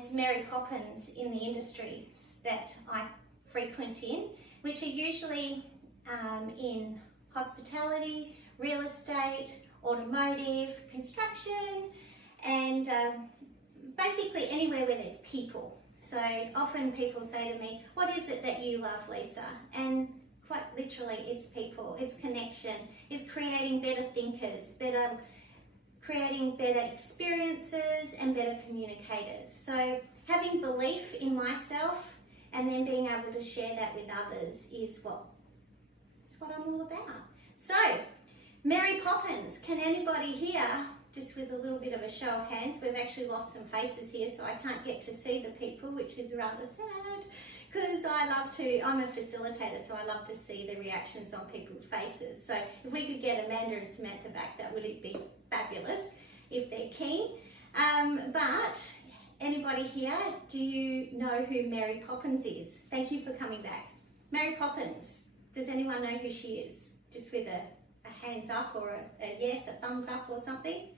as Mary Poppins in the industries that I frequent in, which are usually in hospitality, real estate, automotive, construction, and basically anywhere where there's people. So often people say to me, what is it that you love, Lisa? And quite literally, it's people, it's connection, it's creating better thinkers, creating better experiences and better communicators. So having belief in myself and then being able to share that with others is what I'm all about. So, Mary Poppins, can anybody here, just with a little bit of a show of hands, we've actually lost some faces here, so I can't get to see the people, which is rather sad, because I'm a facilitator, so I love to see the reactions on people's faces. So if we could get Amanda and Samantha back, that would be fabulous, if they're keen. But anybody here, do you know who Mary Poppins is? Thank you for coming back. Mary Poppins, does anyone know who she is? Just with a hands up or a yes, a thumbs up or something.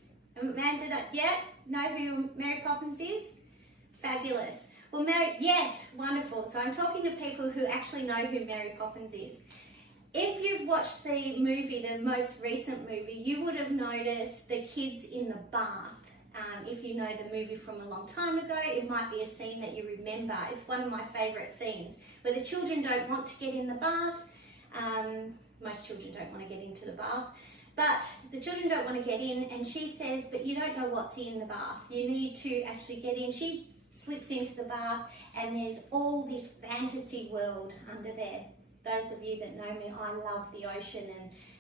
Amanda, yeah, know who Mary Poppins is? Fabulous. Well, yes, wonderful. So I'm talking to people who actually know who Mary Poppins is. If you've watched the movie, the most recent movie, you would have noticed the kids in the bath. If you know the movie from a long time ago, it might be a scene that you remember. It's one of my favourite scenes where the children don't want to get in the bath. Most children don't want to get into the bath, but the children don't want to get in, and she says, but you don't know what's in the bath. You need to actually get in. She slips into the bath, and there's all this fantasy world under there. Those of you that know me, I love the ocean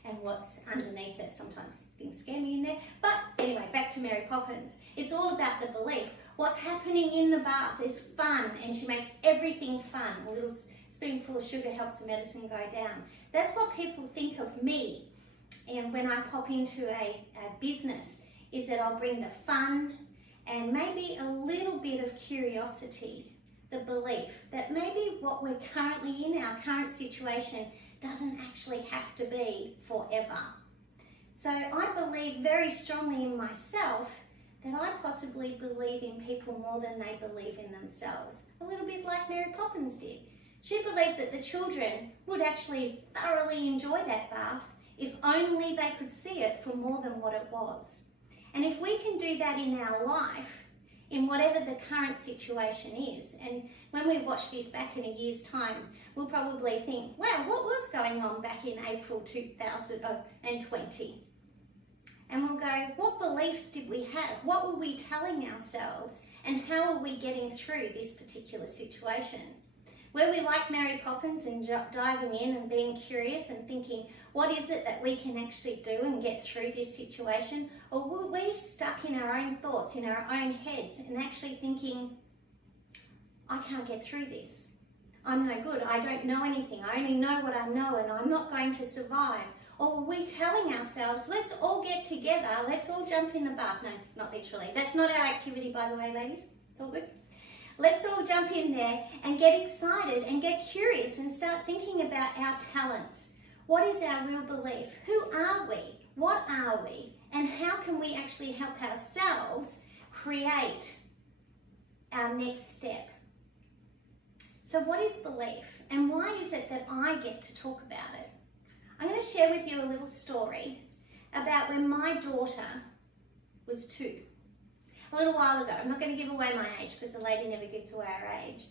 and what's underneath it. Sometimes things scare me in there. But anyway, back to Mary Poppins. It's all about the belief. What's happening in the bath is fun, and she makes everything fun. A little spoonful of sugar helps the medicine go down. That's what people think of me. And when I pop into a business, is that I'll bring the fun and maybe a little bit of curiosity, the belief that maybe what we're currently in, our current situation, doesn't actually have to be forever. So I believe very strongly in myself that I possibly believe in people more than they believe in themselves. A little bit like Mary Poppins did. She believed that the children would actually thoroughly enjoy that bath if only they could see it for more than what it was. And if we can do that in our life, in whatever the current situation is, and when we watch this back in a year's time, we'll probably think, wow, what was going on back in April 2020? And we'll go, what beliefs did we have? What were we telling ourselves? And how are we getting through this particular situation? Were we like Mary Poppins and diving in and being curious and thinking, what is it that we can actually do and get through this situation? Or were we stuck in our own thoughts, in our own heads, and actually thinking, I can't get through this. I'm no good. I don't know anything. I only know what I know, and I'm not going to survive. Or were we telling ourselves, let's all get together, let's all jump in the bath? No, not literally. That's not our activity, by the way, ladies. It's all good. Let's all jump in there and get excited and get curious and start thinking about our talents. What is our real belief? Who are we? What are we? And how can we actually help ourselves create our next step? So what is belief? And why is it that I get to talk about it? I'm going to share with you a little story about when my daughter was 2. A little while ago. I'm not going to give away my age because a lady never gives away her age.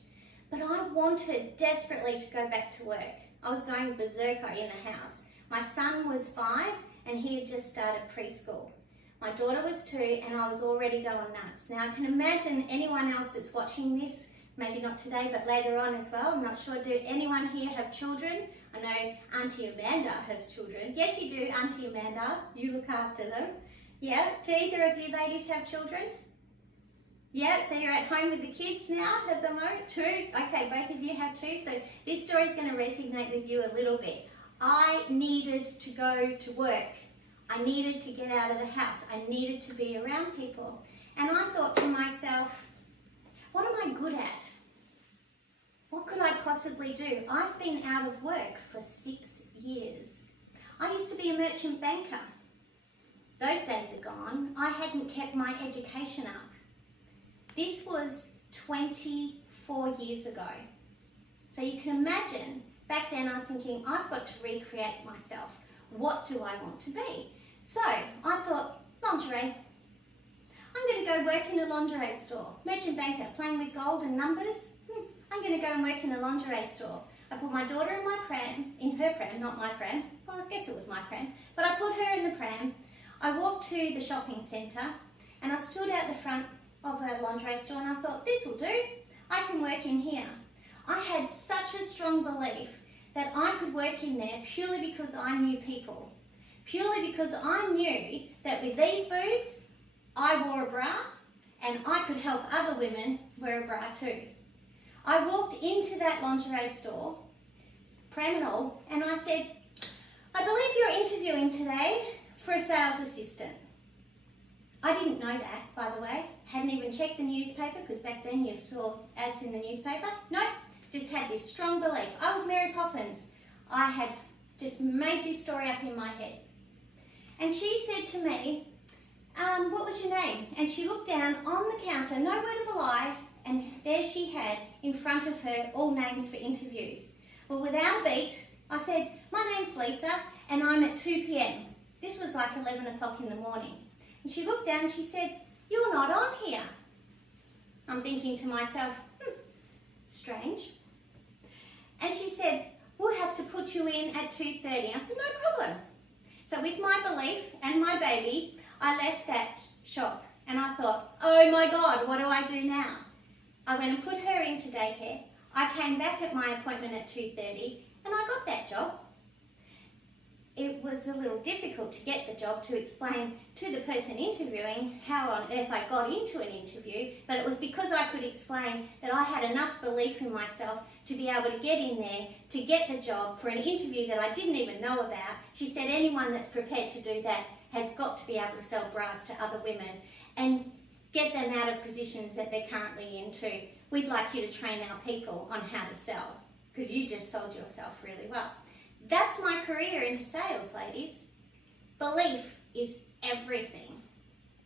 But I wanted desperately to go back to work. I was going berserker in the house. My son was 5 and he had just started preschool. My daughter was 2 and I was already going nuts. Now I can imagine anyone else that's watching this, maybe not today but later on as well. I'm not sure, do anyone here have children? I know Auntie Amanda has children. Yes you do, Auntie Amanda. You look after them. Yeah, do either of you ladies have children? Yeah, so you're at home with the kids now at the moment? 2? Okay, both of you have 2. So this story is going to resonate with you a little bit. I needed to go to work. I needed to get out of the house. I needed to be around people. And I thought to myself, what am I good at? What could I possibly do? I've been out of work for 6 years. I used to be a merchant banker. Those days are gone. I hadn't kept my education up. This was 24 years ago. So you can imagine, back then I was thinking, I've got to recreate myself. What do I want to be? So I thought, lingerie. I'm going to go work in a lingerie store. Merchant banker, playing with gold and numbers. I'm going to go and work in a lingerie store. I put my daughter in my pram, in her pram, not my pram. Well, I guess it was my pram, but I put her in the pram. I walked to the shopping centre and I stood out the front of a lingerie store and I thought, this will do. I can work in here. I had such a strong belief that I could work in there purely because I knew people. Purely because I knew that with these boobs, I wore a bra and I could help other women wear a bra too. I walked into that lingerie store, pram and all, and I said, I believe you're interviewing today for a sales assistant. I didn't know that, by the way. Hadn't even checked the newspaper, because back then you saw ads in the newspaper. Nope, just had this strong belief. I was Mary Poppins. I had just made this story up in my head. And she said to me, what was your name? And she looked down on the counter, no word of a lie, and there she had in front of her all names for interviews. Well, without a beat, I said, my name's Lisa and I'm at 2 p.m. This was like 11 o'clock in the morning. And she looked down and she said, you're not on here. I'm thinking to myself, strange. And she said, we'll have to put you in at 2:30. I said, no problem. So with my belief and my baby, I left that shop and I thought, oh my God, what do I do now? I went and put her into daycare. I came back at my appointment at 2:30 and I got that job. It was a little difficult to get the job, to explain to the person interviewing how on earth I got into an interview, but it was because I could explain that I had enough belief in myself to be able to get in there, to get the job for an interview that I didn't even know about. She said anyone that's prepared to do that has got to be able to sell bras to other women and get them out of positions that they're currently in too. We'd like you to train our people on how to sell, because you just sold yourself really well. That's my career into sales, ladies. Belief is everything.